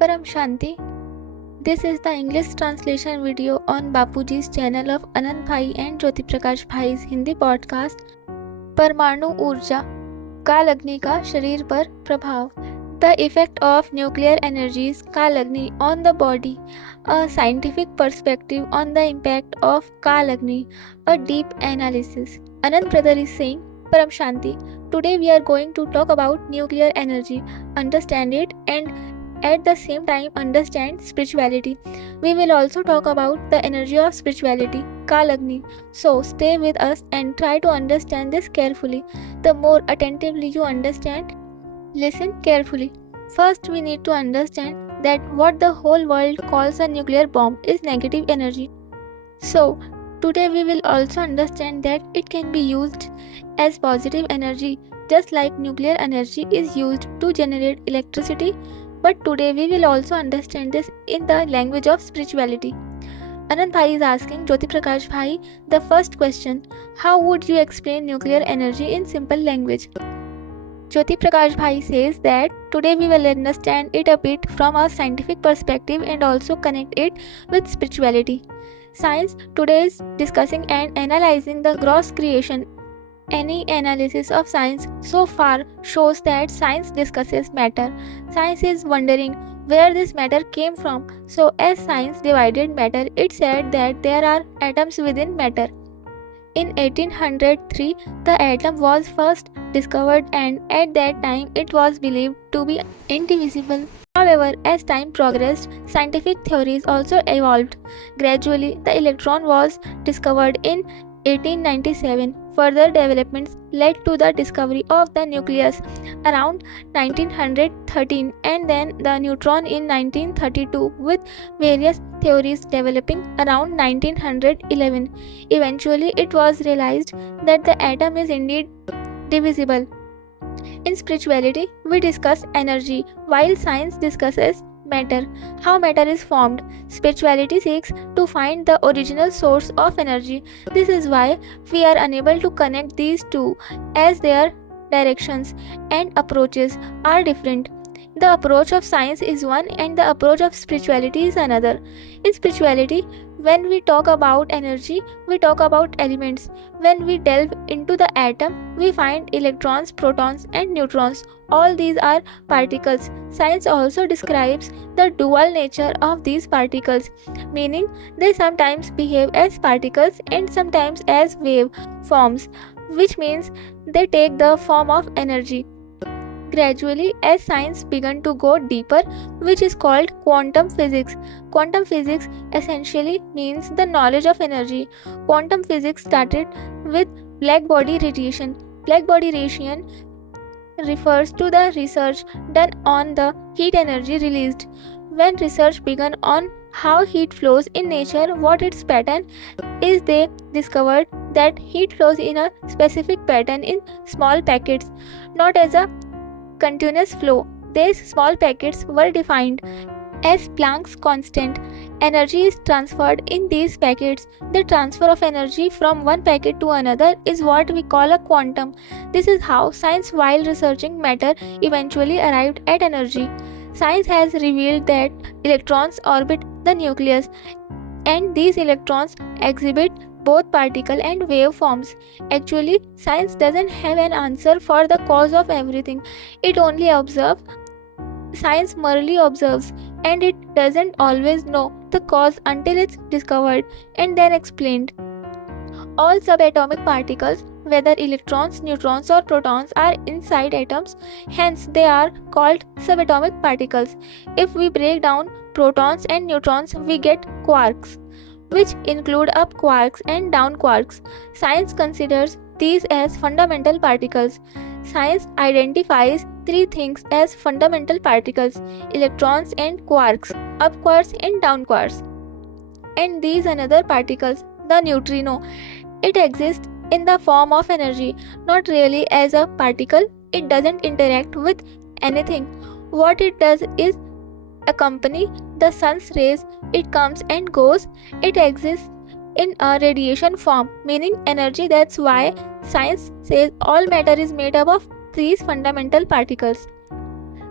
Param Shanti. This is the English translation video on Bapuji's channel of Anand Bhai and Jyoti Prakash Bhai's Hindi podcast परमाणु ऊर्जा काल अग्नि का शरीर पर प्रभाव the effect of nuclear energies काल अग्नि on the body a scientific perspective on the impact of काल अग्नि a deep analysis Anand brother is saying, Param Shanti, today we are going to talk about nuclear energy, understand it and at the same time understand spirituality. We will also talk about the energy of spirituality, Kaal Agni. So stay with us and try to understand this carefully. The more attentively you understand, listen carefully. First we need to understand that what the whole world calls a nuclear bomb is negative energy. So today we will also understand that it can be used as positive energy just like nuclear energy is used to generate electricity. But today we will also understand this in the language of spirituality. Anand Bhai is asking Jyoti Prakash Bhai the first question, how would you explain nuclear energy in simple language? Jyoti Prakash Bhai says that today we will understand it a bit from a scientific perspective and also connect it with spirituality. Science today is discussing and analyzing the gross creation. Any analysis of science so far shows that science discusses matter. Science is wondering where this matter came from. So as science divided matter, it said that there are atoms within matter. In 1803, the atom was first discovered and at that time it was believed to be indivisible. However, as time progressed, scientific theories also evolved. Gradually, the electron was discovered in 1897. Further developments led to the discovery of the nucleus around 1913 and then the neutron in 1932 with various theories developing around 1911. Eventually, it was realized that the atom is indeed divisible. In spirituality, we discuss energy while science discusses matter, how matter is formed. Spirituality seeks to find the original source of energy. This is why we are unable to connect these two as their directions and approaches are different. The approach of science is one and the approach of spirituality is another. In spirituality, when we talk about energy, we talk about elements. When we delve into the atom, we find electrons, protons and neutrons. All these are particles. Science also describes the dual nature of these particles, meaning they sometimes behave as particles and sometimes as wave forms, which means they take the form of energy. Gradually, as science began to go deeper, which is called quantum physics. Quantum physics essentially means the knowledge of energy. Quantum physics started with black body radiation. Black body radiation refers to the research done on the heat energy released. When research began on how heat flows in nature, what its pattern is, they discovered that heat flows in a specific pattern in small packets, not as a continuous flow. These small packets were defined as Planck's constant. Energy is transferred in these packets. The transfer of energy from one packet to another is what we call a quantum. This is how science, while researching matter, eventually arrived at energy. Science has revealed that electrons orbit the nucleus and these electrons exhibit both particle and wave forms. Actually, science doesn't have an answer for the cause of everything. It only observes. Science merely observes and it doesn't always know the cause until it's discovered and then explained. All subatomic particles, whether electrons, neutrons or protons, are inside atoms, hence they are called subatomic particles. If we break down protons and neutrons, we get quarks, which include up quarks and down quarks. Science considers these as fundamental particles. Science identifies three things as fundamental particles: electrons and quarks, up quarks and down quarks. And these another particles, the neutrino. It exists in the form of energy, not really as a particle. It doesn't interact with anything. What it does is accompany the sun's rays. It comes and goes. It exists in a radiation form, meaning energy. That's why science says all matter is made up of these fundamental particles.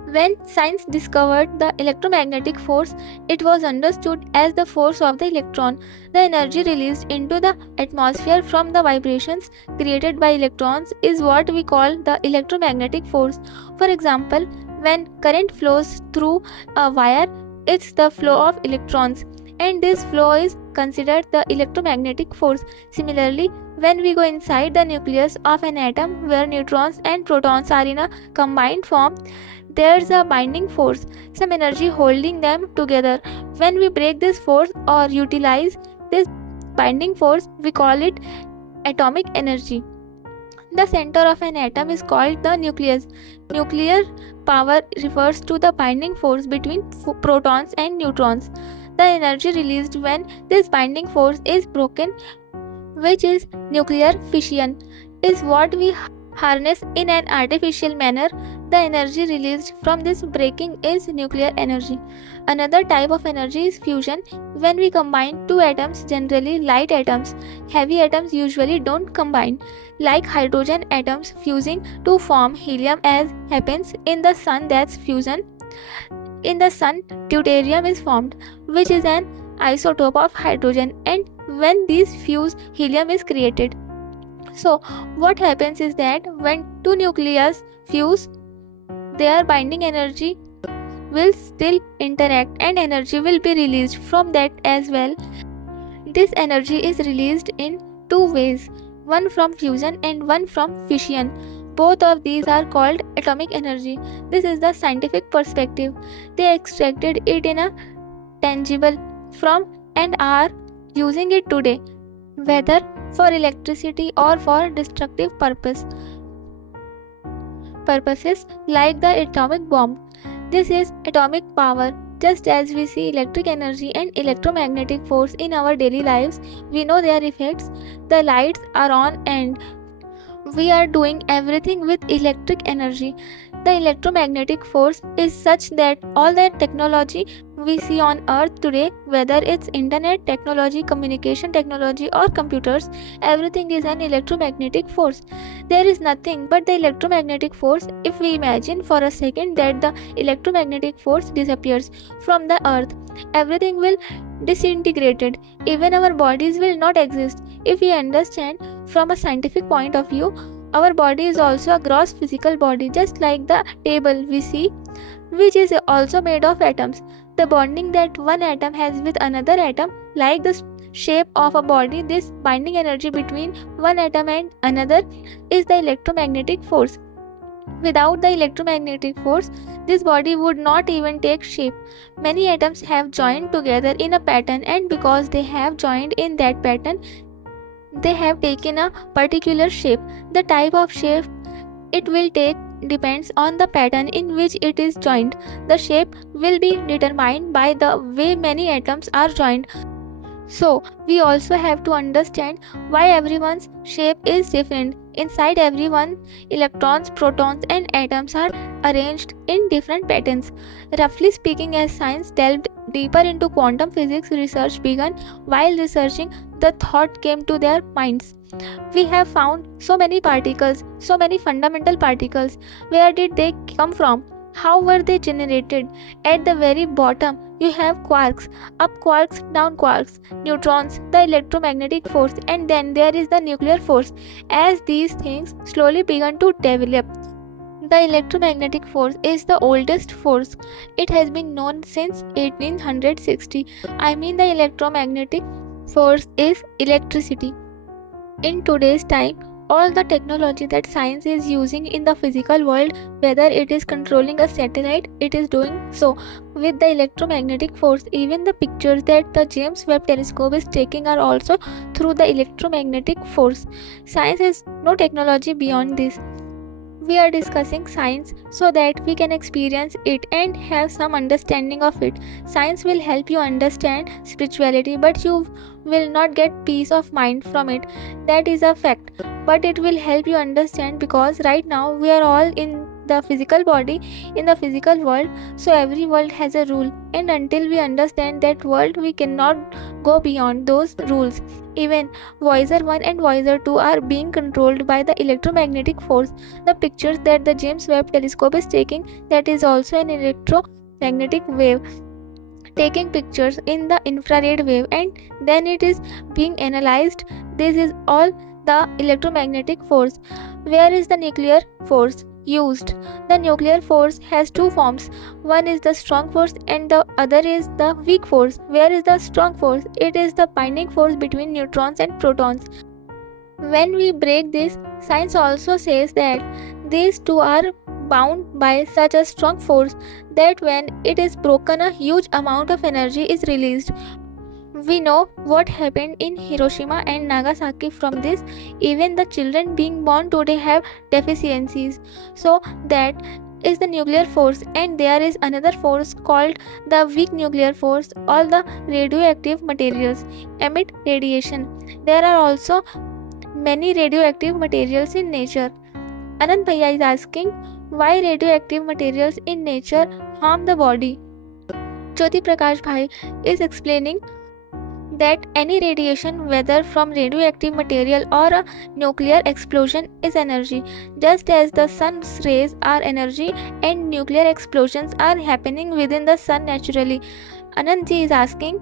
When science discovered the electromagnetic force, it was understood as the force of the electron. The energy released into the atmosphere from the vibrations created by electrons is what we call the electromagnetic force. For example, when current flows through a wire, it's the flow of electrons, and this flow is considered the electromagnetic force. Similarly, when we go inside the nucleus of an atom where neutrons and protons are in a combined form, there's a binding force, some energy holding them together. When we break this force or utilize this binding force, we call it atomic energy. The center of an atom is called the nucleus. Nuclear power refers to the binding force between protons and neutrons. The energy released when this binding force is broken, which is nuclear fission, is what we harness in an artificial manner. The energy released from this breaking is nuclear energy. Another type of energy is fusion. When we combine two atoms, generally light atoms, heavy atoms usually don't combine, like hydrogen atoms fusing to form helium, as happens in the sun. That's fusion. In the sun, deuterium is formed, which is an isotope of hydrogen, and when these fuse, helium is created. So what happens is that when two nuclei fuse, their binding energy will still interact and energy will be released from that as well. This energy is released in two ways, one from fusion and one from fission. Both of these are called atomic energy. This is the scientific perspective. They extracted it in a tangible form and are using it today, whether for electricity or for destructive purposes like the atomic bomb. This is atomic power. Just as we see electric energy and electromagnetic force in our daily lives, we know their effects. The lights are on and we are doing everything with electric energy. The electromagnetic force is such that all that technology we see on earth today, whether it's internet technology, communication technology or computers, everything is an electromagnetic force. There is nothing but the electromagnetic force. If we imagine for a second that the electromagnetic force disappears from the earth, everything will disintegrated. Even our bodies will not exist. If we understand from a scientific point of view, our body is also a gross physical body, just like the table we see, which is also made of atoms. The bonding that one atom has with another atom, like the shape of a body, this binding energy between one atom and another is the electromagnetic force. Without the electromagnetic force, this body would not even take shape. Many atoms have joined together in a pattern, and because they have joined in that pattern, they have taken a particular shape. The type of shape it will take depends on the pattern in which it is joined. The shape will be determined by the way many atoms are joined. So, we also have to understand why everyone's shape is different. Inside everyone, electrons, protons, and atoms are arranged in different patterns. Roughly speaking, as science delved deeper into quantum physics, research began. While researching, the thought came to their minds. We have found so many particles, so many fundamental particles. Where did they come from? How were they generated? At the very bottom, you have quarks, up quarks, down quarks, neutrons, the electromagnetic force, and then there is the nuclear force. As these things slowly began to develop, the electromagnetic force is the oldest force. It has been known since 1860. The electromagnetic force is electricity. In today's time, all the technology that science is using in the physical world, whether it is controlling a satellite, it is doing so with the electromagnetic force. Even the pictures that the James Webb telescope is taking are also through the electromagnetic force. Science has no technology beyond this. We are discussing science so that we can experience it and have some understanding of it. Science will help you understand spirituality, but you will not get peace of mind from it. That is a fact. But it will help you understand, because right now we are all in the physical body in the physical world. So every world has a rule, and until we understand that world, we cannot go beyond those rules. Even Voyager 1 and Voyager 2 are being controlled by the electromagnetic force. The pictures that the James Webb Telescope is taking, that is also an electromagnetic wave taking pictures in the infrared wave, and then it is being analyzed. This is all the electromagnetic force. Where is the nuclear force used? The nuclear force has two forms. One is the strong force and the other is the weak force. Where is the strong force? It is the binding force between neutrons and protons. When we break this, science also says that these two are bound by such a strong force that when it is broken, a huge amount of energy is released. We know what happened in Hiroshima and Nagasaki from this. Even the children being born today have deficiencies. So that is the nuclear force, and there is another force called the weak nuclear force. All the radioactive materials emit radiation. There are also many radioactive materials in nature. Anand Bhaiya is asking, why radioactive materials in nature harm the body? Jyoti Prakash Bhai is explaining that any radiation, whether from radioactive material or a nuclear explosion, is energy. Just as the sun's rays are energy and nuclear explosions are happening within the sun naturally. Anandji is asking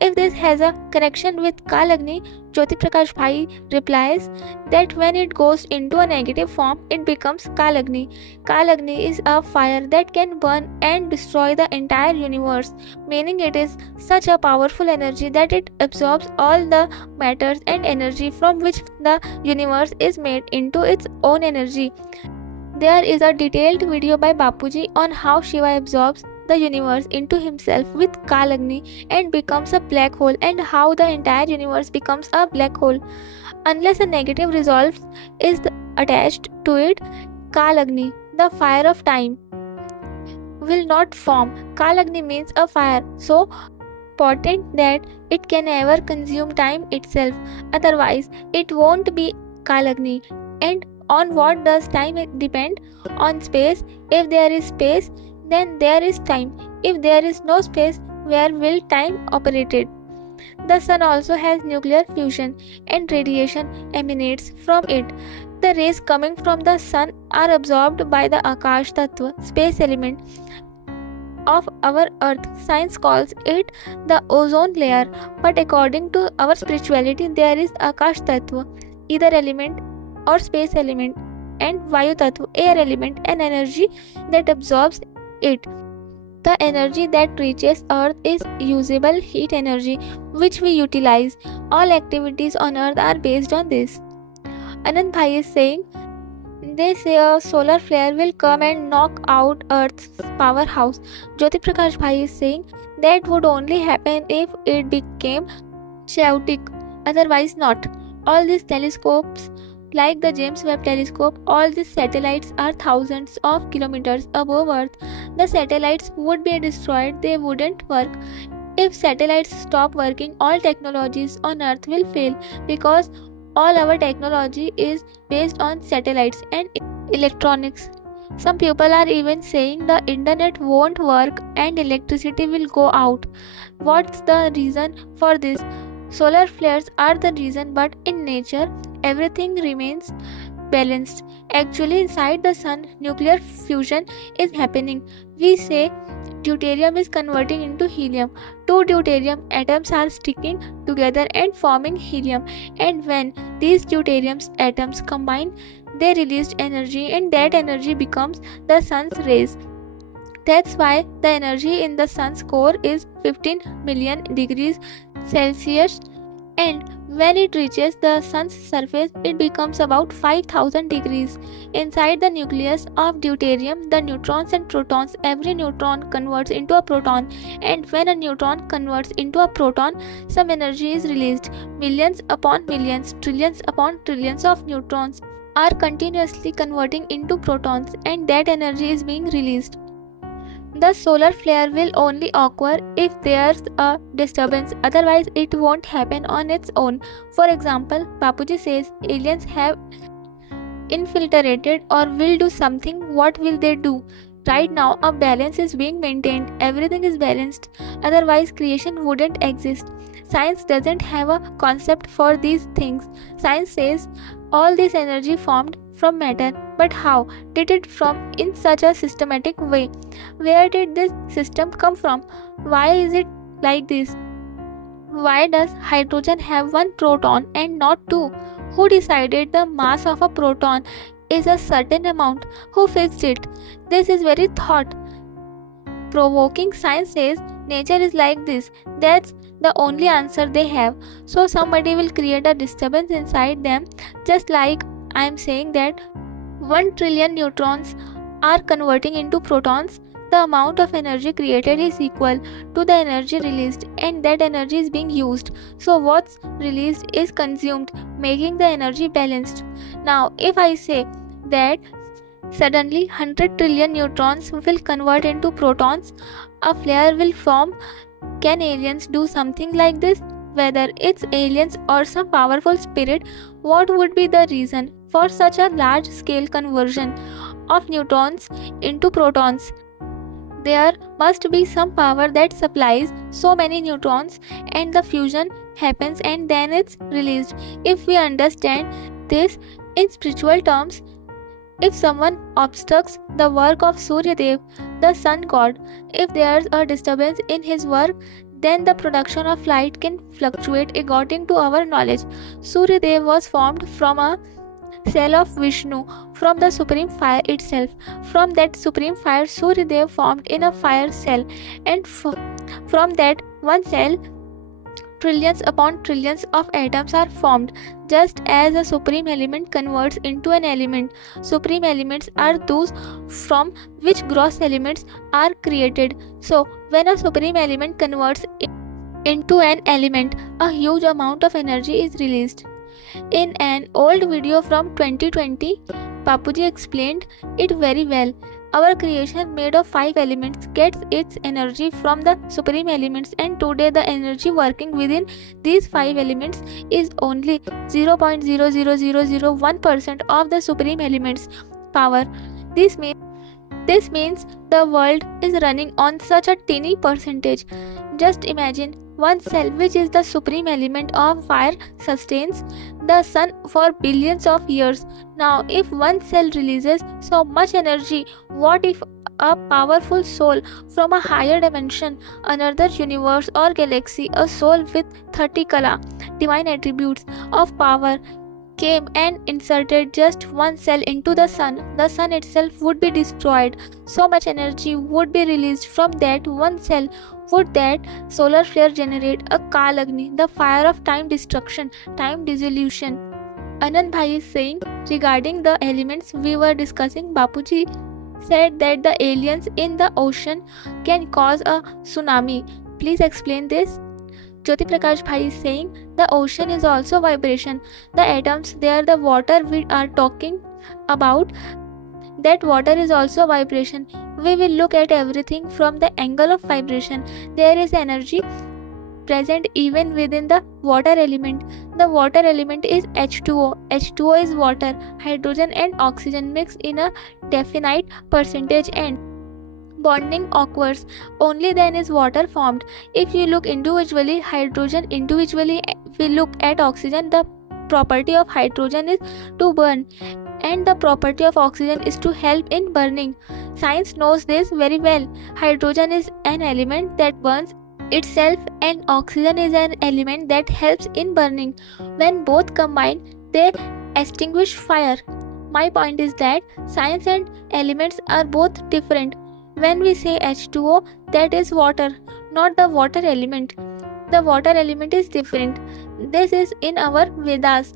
if this has a connection with Kaal Agni. Jyoti Prakash Bhai replies that when it goes into a negative form, it becomes Kaal Agni. Kaal Agni is a fire that can burn and destroy the entire universe, meaning it is such a powerful energy that it absorbs all the matters and energy from which the universe is made into its own energy. There is a detailed video by Bapuji on how Shiva absorbs the universe into himself with Kaal Agni and becomes a black hole, and how the entire universe becomes a black hole. Unless a negative resolve is attached to it, Kaal Agni, the fire of time, will not form. Kaal Agni means a fire so potent that it can never consume time itself. Otherwise, it won't be Kaal Agni. And on what does time depend? On space. If there is space, then there is time. If there is no space, where will time operate? The sun also has nuclear fusion, and radiation emanates from it. The rays coming from the sun are absorbed by the Akash Tattva, space element of our earth. Science calls it the ozone layer, but according to our spirituality, there is Akash Tattva, either element or space element, and Vayu Tattva, air element, an energy that absorbs it. The energy that reaches earth is usable heat energy, which we utilize. All activities on earth are based on this. Anand Bhai is saying, they say a solar flare will come and knock out earth's powerhouse. Jyoti Prakash Bhai is saying that would only happen if it became chaotic, otherwise not. All these telescopes, like the James Webb Telescope, all these satellites are thousands of kilometers above Earth. The satellites would be destroyed, they wouldn't work. If satellites stop working, all technologies on Earth will fail, because all our technology is based on satellites and electronics. Some people are even saying the internet won't work and electricity will go out. What's the reason for this? Solar flares are the reason, but in nature, everything remains balanced. Actually, inside the sun, nuclear fusion is happening. We say deuterium is converting into helium. Two deuterium atoms are sticking together and forming helium. And when these deuterium atoms combine, they release energy, and that energy becomes the sun's rays. That's why the energy in the sun's core is 15 million degrees Celsius, and when it reaches the sun's surface, it becomes about 5000 degrees. Inside the nucleus of deuterium, the neutrons and protons, every neutron converts into a proton, and when a neutron converts into a proton, some energy is released. Millions upon millions, trillions upon trillions of neutrons are continuously converting into protons, and that energy is being released. The solar flare will only occur if there's a disturbance, otherwise it won't happen on its own. For example, Bapuji says aliens have infiltrated or will do something, what will they do? Right now, a balance is being maintained. Everything is balanced. Otherwise, creation wouldn't exist. Science doesn't have a concept for these things. Science says all this energy formed from matter. But how did it form in such a systematic way? Where did this system come from? Why is it like this? Why does hydrogen have one proton and not two? Who decided the mass of a proton is a certain amount? Who fixed it? This is very thought provoking. Science says nature is like this. That's the only answer they have. So somebody will create a disturbance inside them, just like I am saying that 1 trillion neutrons are converting into protons. The amount of energy created is equal to the energy released, and that energy is being used. So what's released is consumed, making the energy balanced. Now, if I say that suddenly 100 trillion neutrons will convert into protons, a flare will form. Can aliens do something like this? Whether it's aliens or some powerful spirit, what would be the reason for such a large scale conversion of neutrons into protons? There must be some power that supplies so many neutrons and the fusion happens and then it's released. If we understand this in spiritual terms, if someone obstructs the work of Surya Dev, the sun god, if there's a disturbance in his work, then the production of light can fluctuate according to our knowledge. Surya Dev was formed from a cell of Vishnu, from the supreme fire itself. From that supreme fire, Surya Dev formed in a fire cell, and from that one cell, trillions upon trillions of atoms are formed. Just as a supreme element converts into an element, supreme elements are those from which gross elements are created. So, when a supreme element converts into an element, a huge amount of energy is released. In an old video from 2020, Bapuji explained it very well. Our creation made of 5 elements gets its energy from the supreme elements, and today the energy working within these 5 elements is only 0.00001% of the supreme elements power. This means the world is running on such a tiny percentage. Just imagine one cell, which is the supreme element of fire, sustains the sun for billions of years. Now, if one cell releases so much energy, what if a powerful soul from a higher dimension, another universe or galaxy, a soul with 30 kala, divine attributes of power, came and inserted just one cell into the sun itself would be destroyed. So much energy would be released from that one cell. Would that solar flare generate a Kaal Agni, the fire of time destruction, time dissolution? Anand Bhai is saying regarding the elements we were discussing, Bapuji said that the aliens in the ocean can cause a tsunami. Please explain this. Jyoti Prakash Bhai is saying the ocean is also vibration. The atoms there, the water we are talking about, that water is also vibration. We will look at everything from the angle of vibration. There is energy present even within the water element. The water element is H2O. H2O is water. Hydrogen and oxygen mix in a definite percentage and bonding occurs. Only then is water formed. If you look individually, hydrogen individually, we look at oxygen, the property of hydrogen is to burn and the property of oxygen is to help in burning. Science knows this very well. Hydrogen is an element that burns itself and oxygen is an element that helps in burning. When both combine, they extinguish fire. My point is that science and elements are both different. When we say H2O, that is water, not the water element. The water element is different. This is in our Vedas.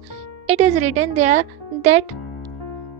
It is written there that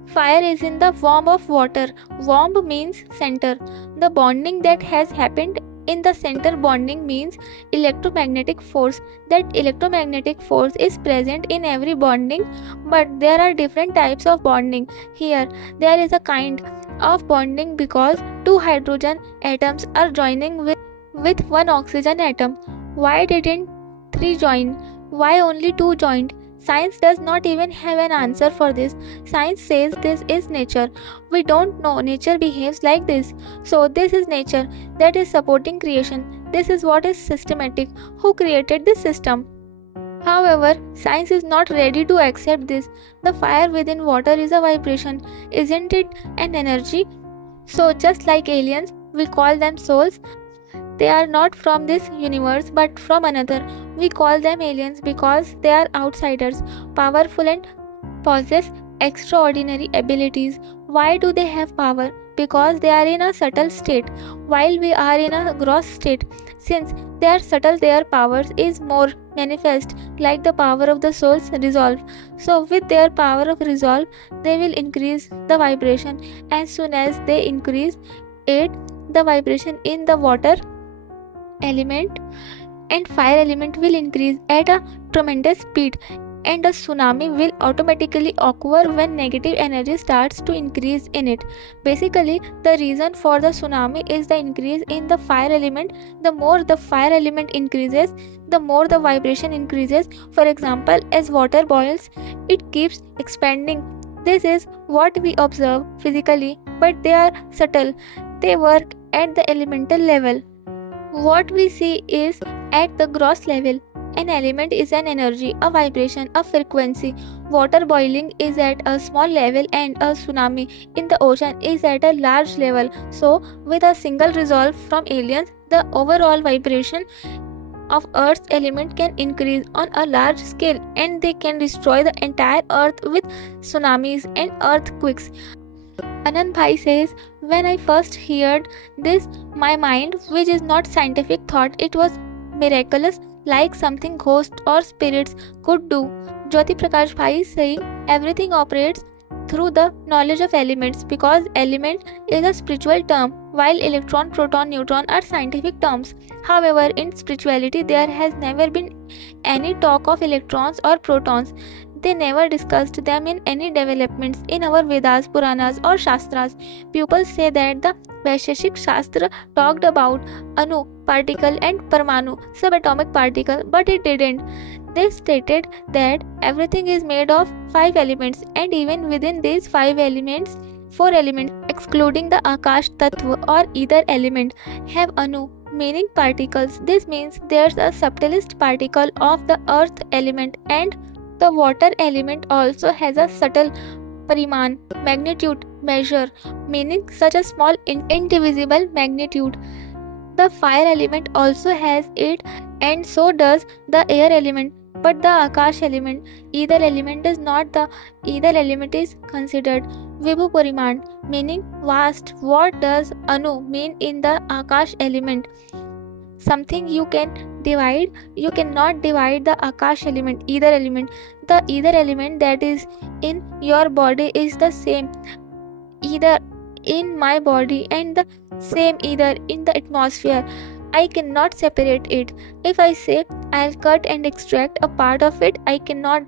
fire is in the womb of water. Womb means center. The bonding that has happened in the center bonding means electromagnetic force. That electromagnetic force is present in every bonding, but there are different types of bonding. Here, there is a kind of bonding because 2 hydrogen atoms are joining with 1 oxygen atom. Why didn't 3 join? Why only 2 joined? Science does not even have an answer for this. Science says this is nature. We don't know nature behaves like this. So this is nature that is supporting creation. This is what is systematic. Who created this system? However, science is not ready to accept this. The fire within water is a vibration. Isn't it an energy? So just like aliens, we call them souls. They are not from this universe but from another. We call them aliens because they are outsiders, powerful and possess extraordinary abilities. Why do they have power? Because they are in a subtle state, while we are in a gross state. Since they are subtle, their powers is more manifest, like the power of the soul's resolve. So with their power of resolve, they will increase the vibration. As soon as they increase it, the vibration in the water element and fire element will increase at a tremendous speed, and a tsunami will automatically occur when negative energy starts to increase in it. Basically, the reason for the tsunami is the increase in the fire element. The more the fire element increases, the more the vibration increases. For example, as water boils, it keeps expanding. This is what we observe physically, but they are subtle. They work at the elemental level. What we see is at the gross level. An element is an energy, a vibration, a frequency. Water boiling is at a small level and a tsunami in the ocean is at a large level. So, with a single resolve from aliens, the overall vibration of Earth's element can increase on a large scale, and they can destroy the entire Earth with tsunamis and earthquakes. Anand Bhai says, when I first heard this, my mind, which is not scientific, thought it was miraculous, like something ghosts or spirits could do. Jyoti Prakash Bhai is saying everything operates through the knowledge of elements, because element is a spiritual term while electron, proton, neutron are scientific terms. However, in spirituality there has never been any talk of electrons or protons. They never discussed them in any developments in our Vedas, Puranas or Shastras. People say that the Vaisheshik Shastra talked about Anu, particle, and Parmanu, subatomic particle, but it didn't. They stated that everything is made of 5 elements, and even within these 5 elements, 4 elements, excluding the Akash Tattva or ether element, have Anu, meaning particles. This means there's a subtlest particle of the earth element, and the water element also has a subtle pariman, magnitude, measure, meaning such a small indivisible magnitude. The fire element also has it, and so does the air element. But the Akash element, ether element is not. The ether element is considered Vibhu Pariman, meaning vast. What does Anu mean in the Akash element? Something you can divide. You cannot divide the Akash element, ether element. The ether element that is in your body is the same ether in my body, and the same ether in the atmosphere. I cannot separate it. If I say I'll cut and extract a part of it, I cannot,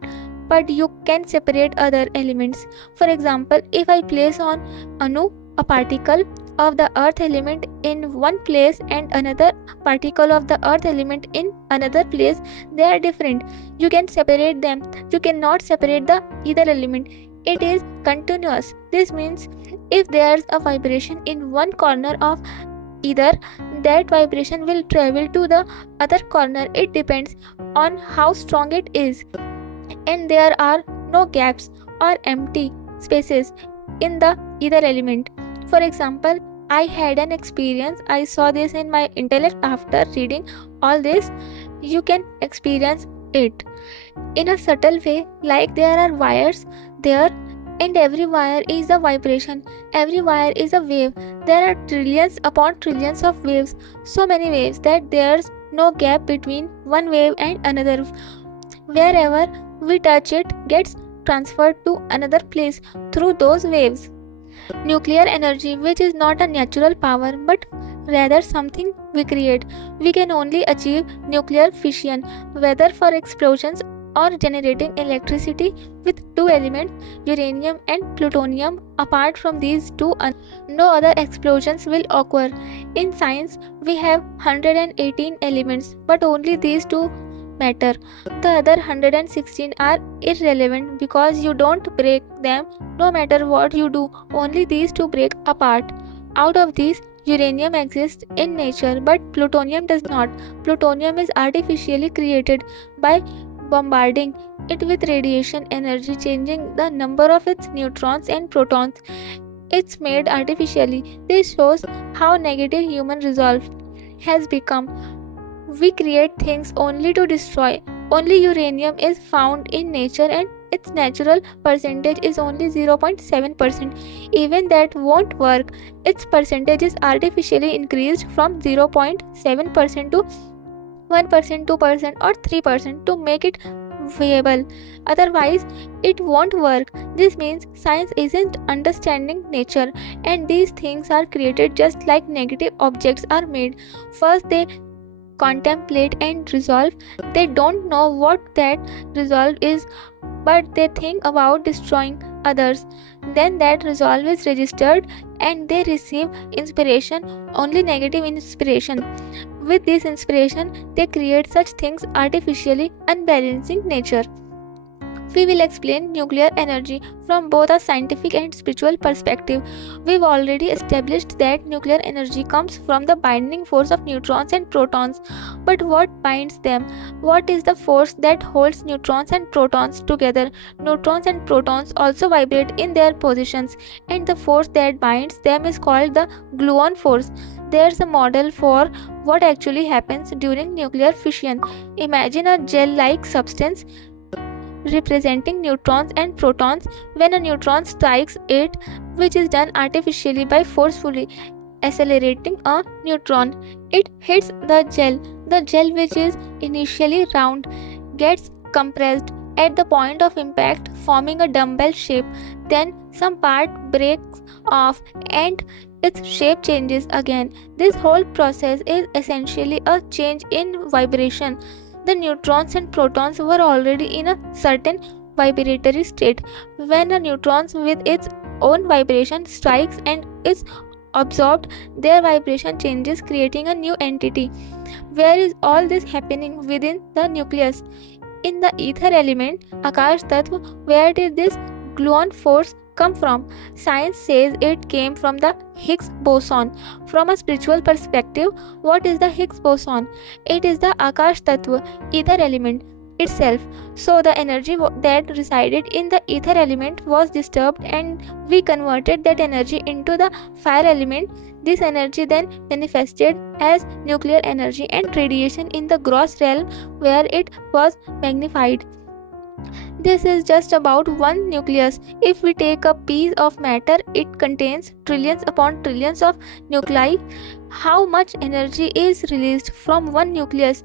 but you can separate other elements. For example, if I place on Anu a particle of the earth element in one place and another particle of the earth element in another place, they are different. You can separate them. You cannot separate the ether element. It is continuous. This means if there's a vibration in one corner of ether, that vibration will travel to the other corner. It depends on how strong it is, and there are no gaps or empty spaces in the ether element. For example, I had an experience. I saw this in my intellect after reading all this. You can experience it in a subtle way, like there are wires there, and every wire is a vibration. Every wire is a wave. There are trillions upon trillions of waves, so many waves that there's no gap between one wave and another. Wherever we touch, it gets transferred to another place through those waves. Nuclear energy, which is not a natural power but rather something we create. We can only achieve nuclear fission, whether for explosions or generating electricity with 2 elements, uranium and plutonium. Apart from these two, no other explosions will occur. In science, we have 118 elements, but only these two matter. The other 116 are irrelevant because you don't break them no matter what you do. Only these two break apart. Out of these, uranium exists in nature, but plutonium does not. Plutonium is artificially created by bombarding it with radiation energy, changing the number of its neutrons and protons. It's made artificially. This shows how negative human resolve has become. We create things only to destroy. Only uranium is found in nature and its natural percentage is only 0.7%. Even that won't work. Its percentage is artificially increased from 0.7% to 1%, 2%, or 3% to make it viable. Otherwise, it won't work. This means science isn't understanding nature, and these things are created just like negative objects are made. First, they contemplate and resolve. They don't know what that resolve is, but they think about destroying others. Then that resolve is registered and they receive inspiration, only negative inspiration. With this inspiration, they create such things artificially, unbalancing nature. We will explain nuclear energy from both a scientific and spiritual perspective. We've already established that nuclear energy comes from the binding force of neutrons and protons. But what binds them? What is the force that holds neutrons and protons together? Neutrons and protons also vibrate in their positions, and the force that binds them is called the gluon force. There's a model for what actually happens during nuclear fission. Imagine a gel-like substance representing neutrons and protons. When a neutron strikes it, which is done artificially by forcefully accelerating a neutron, it hits the gel. The gel, which is initially round, gets compressed at the point of impact, forming a dumbbell shape. Then some part breaks off and its shape changes again. This whole process is essentially a change in vibration. The neutrons and protons were already in a certain vibratory state. When a neutron with its own vibration strikes and is absorbed, their vibration changes, creating a new entity. Where is all this happening? Within the nucleus. In the ether element, Akash Tattva, where did this gluon force come from? Science says it came from the Higgs boson. From a spiritual perspective, what is the Higgs boson? It is the Akash Tattva, ether element itself. So the energy that resided in the ether element was disturbed, and we converted that energy into the fire element. This energy then manifested as nuclear energy and radiation in the gross realm, where it was magnified. This is just about one nucleus. If we take a piece of matter, it contains trillions upon trillions of nuclei. How much energy is released from one nucleus?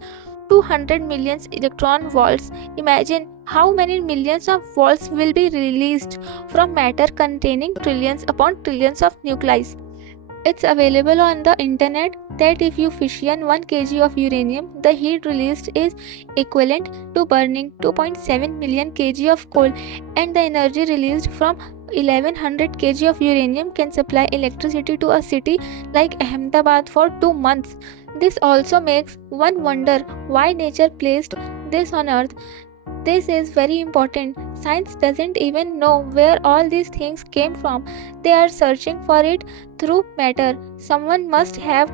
200 million electron volts. Imagine how many millions of volts will be released from matter containing trillions upon trillions of nuclei. It's available on the internet that if you fission 1 kg of uranium, the heat released is equivalent to burning 2.7 million kg of coal, and the energy released from 1100 kg of uranium can supply electricity to a city like Ahmedabad for 2 months. This also makes one wonder why nature placed this on earth. This is very important. Science doesn't even know where all these things came from. They are searching for it through matter. Someone must have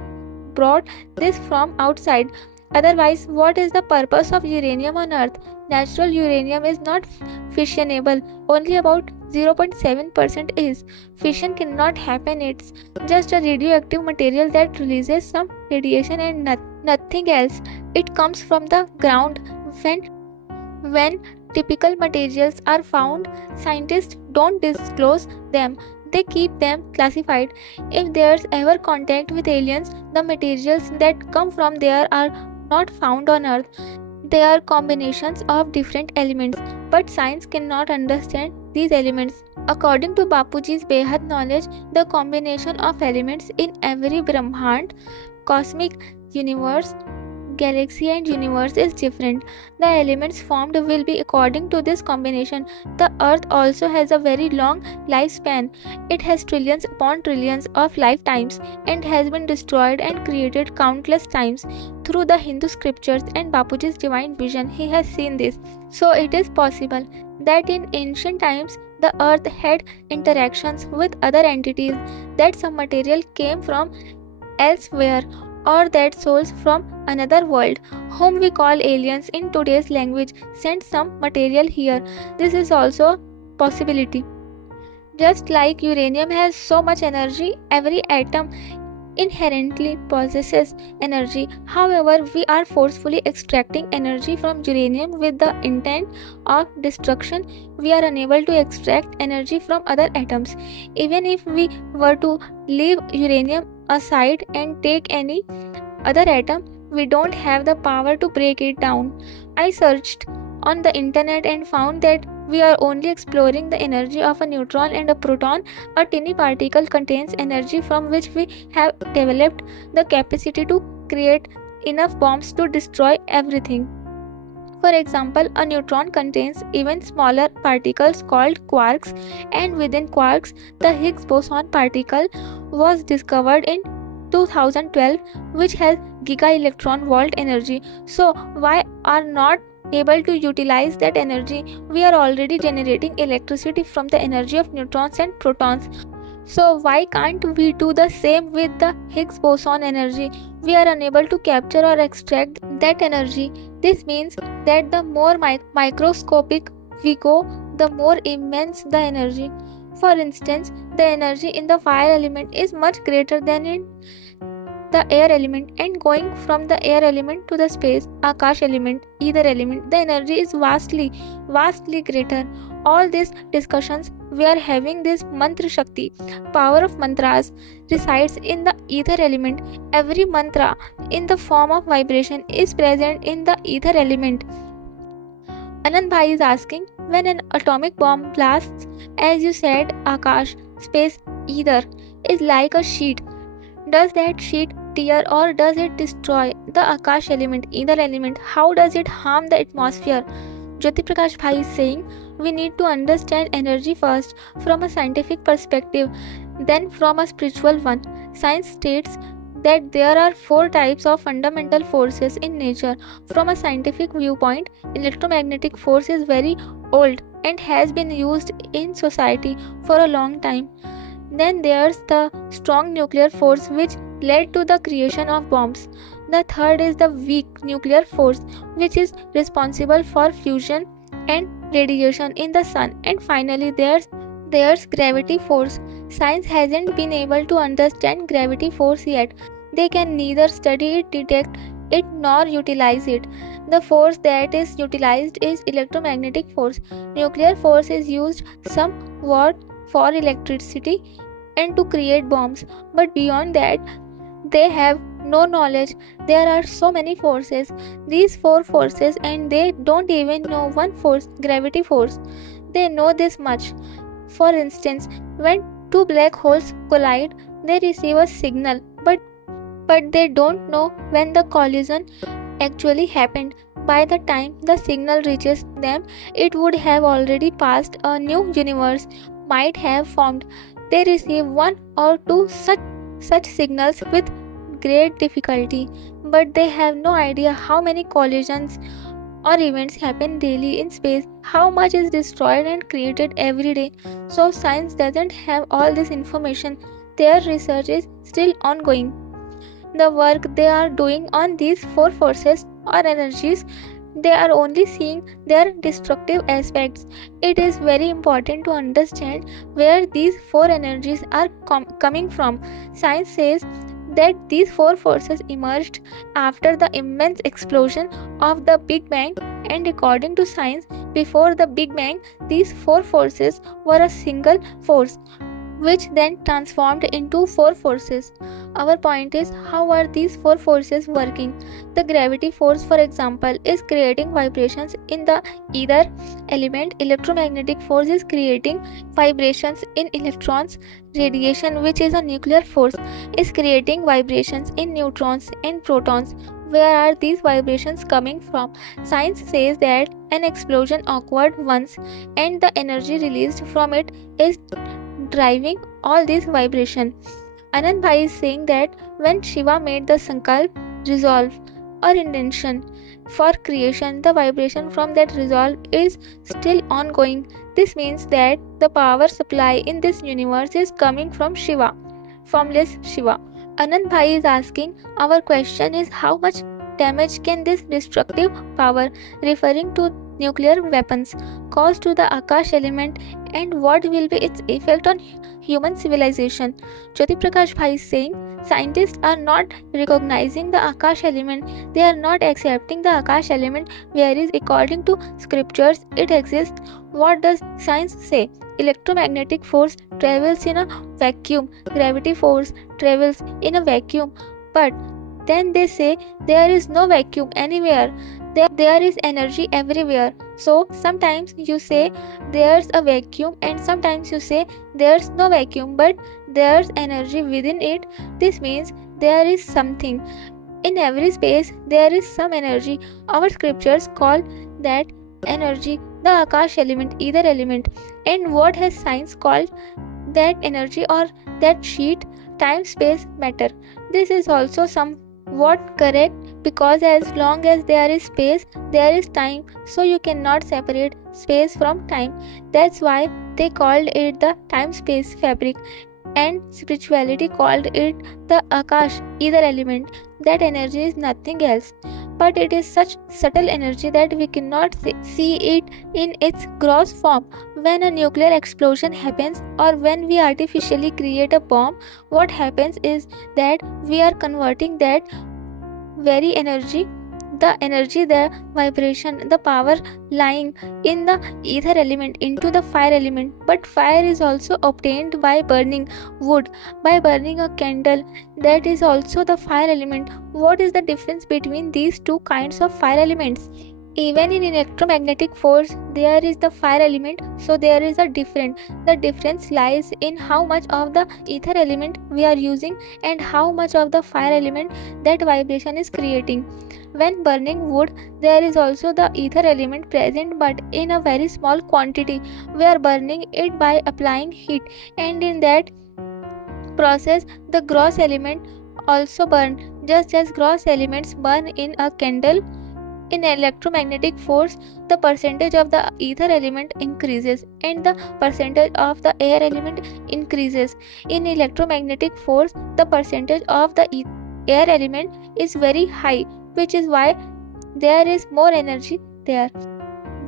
brought this from outside. Otherwise, what is the purpose of uranium on earth? Natural uranium is not fissionable. Only about 0.7% is. Fission cannot happen. It's just a radioactive material that releases some radiation and nothing else. It comes from the ground. When typical materials are found, scientists don't disclose them. They keep them classified. If there's ever contact with aliens, the materials that come from there are not found on Earth. They are combinations of different elements, but science cannot understand these elements. According to Bapuji's Behad knowledge, the combination of elements in every Brahmand, cosmic universe, galaxy and universe is different. The elements formed will be according to this combination. The Earth also has a very long lifespan. It has trillions upon trillions of lifetimes and has been destroyed and created countless times. Through the Hindu scriptures and Bapuji's divine vision, he has seen this. So it is possible that in ancient times the Earth had interactions with other entities, that some material came from elsewhere, or that souls from another world, whom we call aliens in today's language, sent some material here. This is also a possibility. Just like uranium has so much energy, every atom inherently possesses energy. However, we are forcefully extracting energy from uranium with the intent of destruction. We are unable to extract energy from other atoms. Even if we were to leave uranium aside and take any other atom, we don't have the power to break it down. I searched on the internet and found that we are only exploring the energy of a neutron and a proton. A tiny particle contains energy from which we have developed the capacity to create enough bombs to destroy everything. For example, a neutron contains even smaller particles called quarks, and within quarks, the Higgs boson particle was discovered in 2012, which has giga-electron volt energy. So, why are not able to utilize that energy? We are already generating electricity from the energy of neutrons and protons. So why can't we do the same with the Higgs boson energy? We are unable to capture or extract that energy. This means that the more microscopic we go, the more immense the energy. For instance, the energy in the fire element is much greater than in the air element, and going from the air element to the space Akash element, either element, the energy is vastly greater. All these discussions we are having, this mantra shakti, power of mantras, resides in the ether element. Every mantra in the form of vibration is present in the ether element. Anand Bhai is asking, when an atomic bomb blasts, as you said, Akash, space, ether is like a sheet. Does that sheet tear or does it destroy the Akash element, ether element? How does it harm the atmosphere? Jyoti Prakash Bhai is saying, we need to understand energy first from a scientific perspective, then from a spiritual one. Science states that there are 4 types of fundamental forces in nature. From a scientific viewpoint, electromagnetic force is very old and has been used in society for a long time. Then there's the strong nuclear force which led to the creation of bombs. The third is the weak nuclear force which is responsible for fusion and radiation in the sun. And finally there's gravity force. Science hasn't been able to understand gravity force yet. They can neither study it, detect it, nor utilize it. The force that is utilized is electromagnetic force. Nuclear force is used somewhat for electricity and to create bombs, but beyond that they have no knowledge. There are so many forces, these 4 forces, and they don't even know one force, gravity force. They know this much. For instance, when 2 black holes collide, they receive a signal, but they don't know when the collision actually happened. By the time the signal reaches them, it would have already passed. A new universe might have formed. They receive 1 or 2 such signals with great difficulty, but they have no idea how many collisions or events happen daily in space, how much is destroyed and created every day. So science doesn't have all this information. Their research is still ongoing. The work they are doing on these 4 forces or energies, they are only seeing their destructive aspects. It is very important to understand where these 4 energies are coming from. Science says that these 4 forces emerged after the immense explosion of the Big Bang, and according to science, before the Big Bang, these 4 forces were a single force, which then transformed into 4 forces. Our point is, how are these 4 forces working? The gravity force, for example, is creating vibrations in the ether element. Electromagnetic force is creating vibrations in electrons. Radiation, which is a nuclear force, is creating vibrations in neutrons and protons. Where are these vibrations coming from? Science says that an explosion occurred once and the energy released from it is driving all this vibration. Anand Bhai is saying that when Shiva made the Sankalp, resolve, or intention for creation, the vibration from that resolve is still ongoing. This means that the power supply in this universe is coming from Shiva, formless Shiva. Anand Bhai is asking, our question is how much damage can this destructive power, referring to nuclear weapons, cause to the Akash element, and what will be its effect on human civilization? Jyoti Prakash Bhai is saying, scientists are not recognizing the Akash element, they are not accepting the Akash element, whereas according to scriptures it exists. What does science say? Electromagnetic force travels in a vacuum, gravity force travels in a vacuum, but then they say there is no vacuum anywhere. There is energy everywhere. So sometimes you say there's a vacuum and sometimes you say there's no vacuum, but there's energy within it. This means there is something. In every space there is some energy. Our scriptures call that energy the Akash element, ether element. And what has science called that energy or that sheet? Time, space, matter. This is also somewhat correct, because as long as there is space, there is time, so you cannot separate space from time. That's why they called it the time-space fabric, and spirituality called it the Akash, ether element. That energy is nothing else, but it is such subtle energy that we cannot see it in its gross form. When a nuclear explosion happens or when we artificially create a bomb, what happens is that we are converting that very energy, the vibration, the power lying in the ether element into the fire element. But fire is also obtained by burning wood, by burning a candle. That is also the fire element. What is the difference between these two kinds of fire elements? Even in electromagnetic force there is the fire element, so there is a difference. The difference lies in how much of the ether element we are using and how much of the fire element that vibration is creating. When burning wood, there is also the ether element present, but in a very small quantity. We are burning it by applying heat, and in that process the gross element also burn, just as gross elements burn in a candle. In electromagnetic force, the percentage of the ether element increases and the percentage of the air element increases. In electromagnetic force, the percentage of the air element is very high, which is why there is more energy there.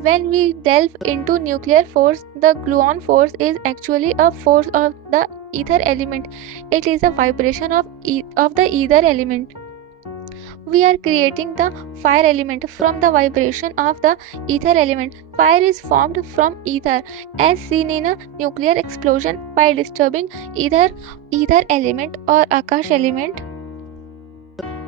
When we delve into nuclear force, the gluon force is actually a force of the ether element. It is a vibration of the ether element. We are creating the fire element from the vibration of the ether element. Fire is formed from ether, as seen in a nuclear explosion, by disturbing either ether element or Akash element.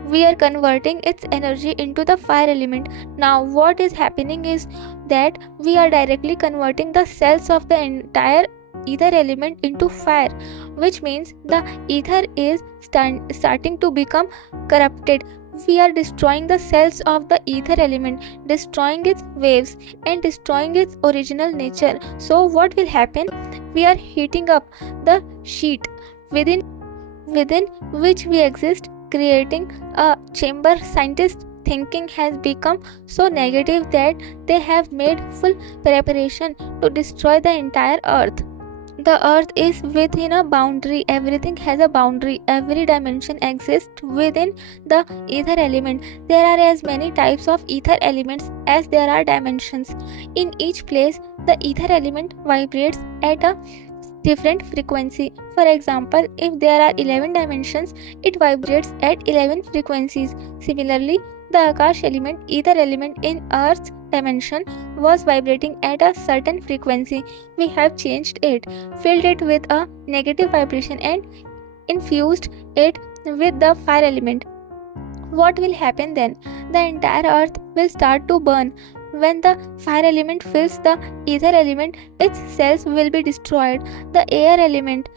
We are converting its energy into the fire element. Now what is happening is that we are directly converting the cells of the entire ether element into fire, which means the ether is starting to become corrupted. We are destroying the cells of the ether element, destroying its waves and destroying its original nature. So what will happen? We are heating up the sheet within which we exist, creating a chamber. Scientists' thinking has become so negative that they have made full preparation to destroy the entire earth. The earth is within a boundary. Everything has a boundary. Every dimension exists within the ether element. There are as many types of ether elements as there are dimensions. In each place, the ether element vibrates at a different frequency. For example, if there are 11 dimensions, it vibrates at 11 frequencies. Similarly, the Akash element, ether element in Earth's dimension, was vibrating at a certain frequency. We have changed it, filled it with a negative vibration and infused it with the fire element. What will happen then? The entire earth will start to burn. When the fire element fills the ether element, its cells will be destroyed. The air element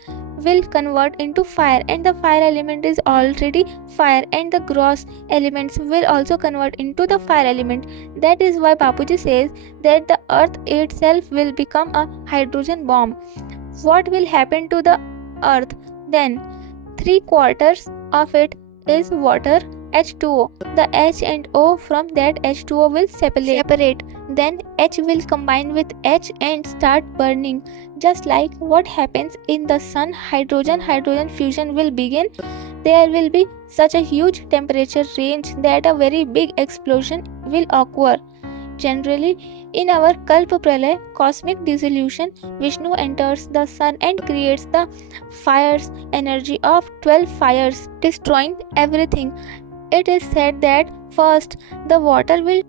will convert into fire, and the fire element is already fire, and the gross elements will also convert into the fire element. That is why Bapuji says that the earth itself will become a hydrogen bomb. What will happen to the earth then? 3/4 of it is water, H2O. The H and O from that H2O will separate. Then H will combine with H and start burning. Just like what happens in the sun, hydrogen fusion will begin. There will be such a huge temperature range that a very big explosion will occur. Generally, in our Kalpa Pralay, cosmic dissolution, Vishnu enters the sun and creates the fire's energy of 12 fires, destroying everything. It is said that first the water will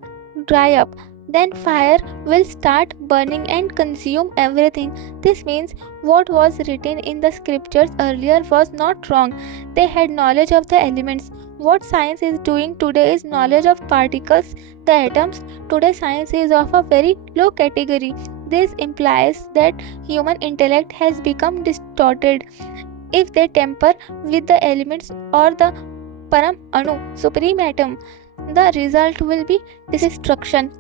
dry up, then fire will start burning and consume everything. This means what was written in the scriptures earlier was not wrong. They had knowledge of the elements. What science is doing today is knowledge of particles, the atoms. Today science is of a very low category. This implies that human intellect has become distorted. If they tamper with the elements or the Param Anu, supreme atom, the result will be destruction.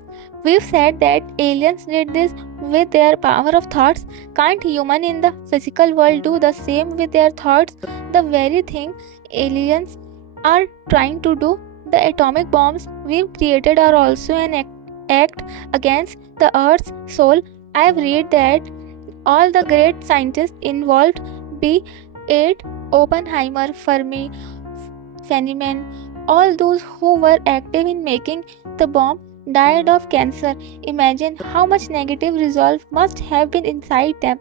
We've said that aliens did this with their power of thoughts. Can't human in the physical world do the same with their thoughts? The very thing aliens are trying to do. The atomic bombs we've created are also an act against the Earth's soul. I've read that all the great scientists involved, be it Oppenheimer, Fermi, Feynman, all those who were active in making the bomb, died of cancer. Imagine how much negative resolve must have been inside them.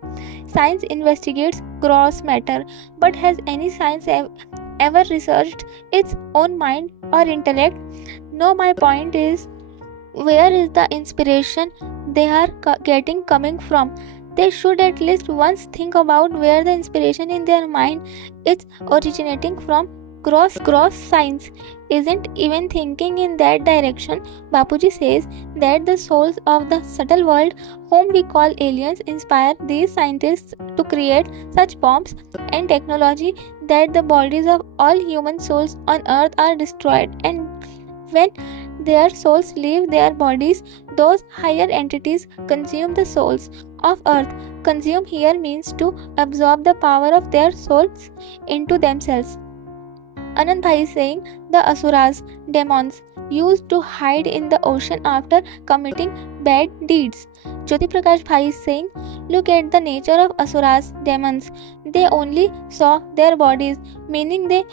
Science investigates gross matter, but has any science ever researched its own mind or intellect? No, my point is, where is the inspiration they are getting coming from? They should at least once think about where the inspiration in their mind is originating from. Gross science isn't even thinking in that direction. Bapuji says that the souls of the subtle world, whom we call aliens, inspire these scientists to create such bombs and technology that the bodies of all human souls on earth are destroyed, and when their souls leave their bodies, those higher entities consume the souls of earth. Consume here means to absorb the power of their souls into themselves. Anand Bhai is saying the asuras, demons, used to hide in the ocean after committing bad deeds. Jyoti Prakash Bhai is saying, look at the nature of asuras, demons. They only saw their bodies, meaning they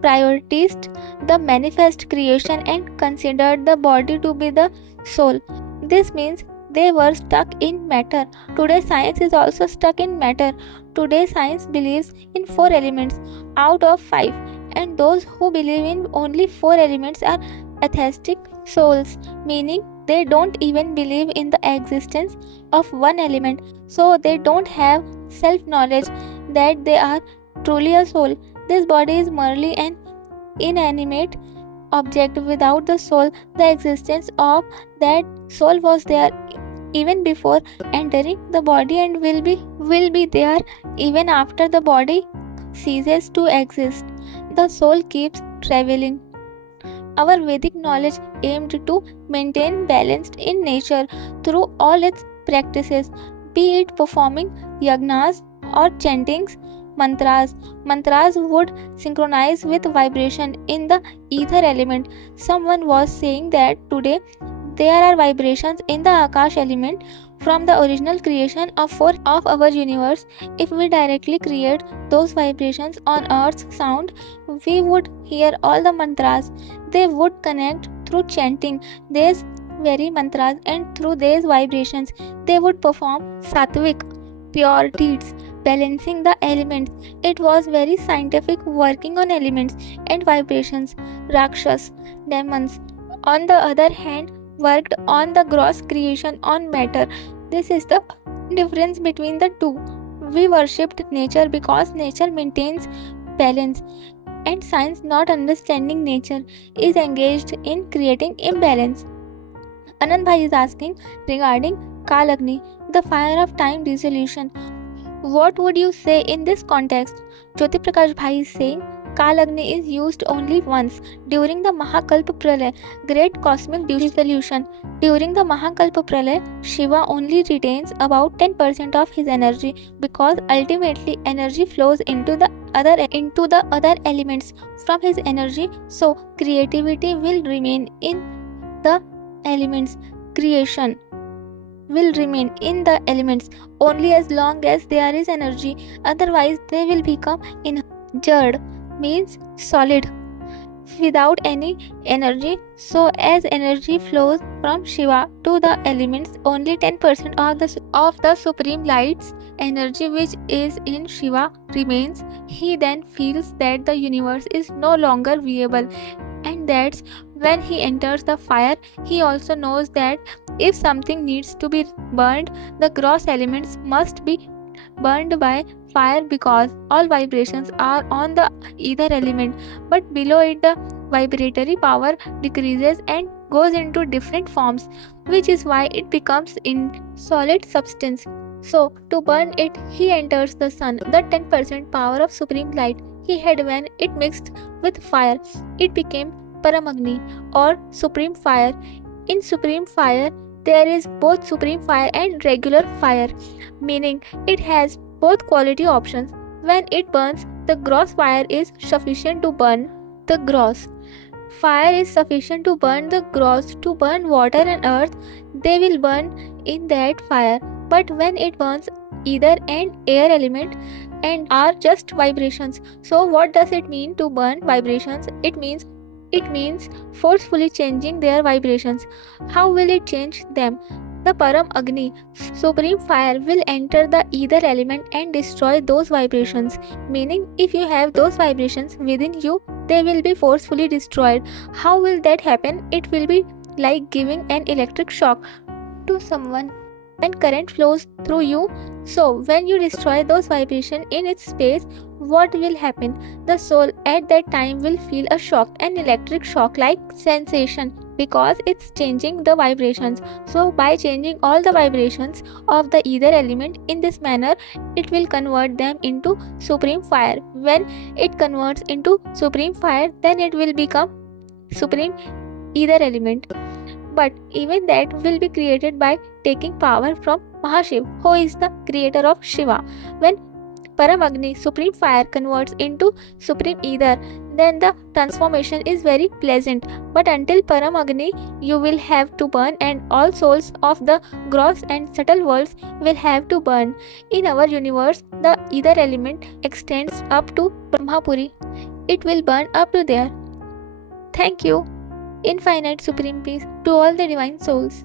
prioritized the manifest creation and considered the body to be the soul. This means they were stuck in matter. Today science is also stuck in matter. Today science believes in 4 elements out of 5, and those who believe in only 4 elements are atheistic souls, meaning they don't even believe in the existence of one element, so they don't have self-knowledge that they are truly a soul. This body is merely an inanimate object without the soul. The existence of that soul was there even before entering the body and will be there even after the body ceases to exist. The soul keeps traveling. Our Vedic knowledge aimed to maintain balance in nature through all its practices, be it performing yagnas or chantings mantras. Mantras would synchronize with vibration in the ether element. Someone was saying that today there are vibrations in the Akash element from the original creation of our universe. If we directly create those vibrations on Earth's sound, we would hear all the mantras. They would connect through chanting these very mantras, and through these vibrations they would perform sattvic, pure deeds, balancing the elements. It was very scientific, working on elements and vibrations. Rakshas, demons, on the other hand, worked on the gross creation on matter. This is the difference between the two. We worshipped nature because nature maintains balance, and science, not understanding nature, is engaged in creating imbalance. Anand Bhai is asking regarding Kaal Agni, the fire of time dissolution. What would you say in this context? Jyoti Prakash Bhai is saying Kaal Agni is used only once during the Mahakalpa Pralay, great cosmic dissolution. During the Mahakalpa Pralay, Shiva only retains about 10% of his energy because ultimately energy flows into the other elements from his energy, so creativity will remain in the elements. Creation will remain in the elements only as long as there is energy, otherwise they will become in Jad means solid without any energy. So as energy flows from Shiva to the elements, only 10% of the supreme light's energy which is in Shiva remains. He then feels that the universe is no longer viable, and that's when he enters the fire. He also knows that if something needs to be burned, the gross elements must be burned by fire because all vibrations are on the ether element, but below it the vibratory power decreases and goes into different forms, which is why it becomes in solid substance. So to burn it, he enters the sun, the 10% power of supreme light he had. When it mixed with fire, it became Paramagni or supreme fire. In supreme fire, there is both supreme fire and regular fire, meaning it has both quality options. When it burns, the gross fire is sufficient to burn the gross. Fire is sufficient to burn the gross. To burn water and earth, they will burn in that fire. But when it burns ether and air element and are just vibrations. So what does it mean to burn vibrations? It means forcefully changing their vibrations. How will it change them? The Param Agni, supreme fire, will enter the ether element and destroy those vibrations. Meaning, if you have those vibrations within you, they will be forcefully destroyed. How will that happen? It will be like giving an electric shock to someone when current flows through you. So, when you destroy those vibrations in its space, what will happen? The soul at that time will feel a shock, an electric shock like sensation, because it's changing the vibrations. So by changing all the vibrations of the ether element in this manner, it will convert them into supreme fire. When it converts into supreme fire, then it will become supreme ether element. But even that will be created by taking power from Mahashiv, who is the creator of Shiva. When Paramagni, supreme fire, converts into supreme ether, then the transformation is very pleasant. But until Paramagni, you will have to burn, and all souls of the gross and subtle worlds will have to burn. In our universe, the ether element extends up to Brahmapuri. It will burn up to there. Thank you. Infinite supreme peace to all the divine souls.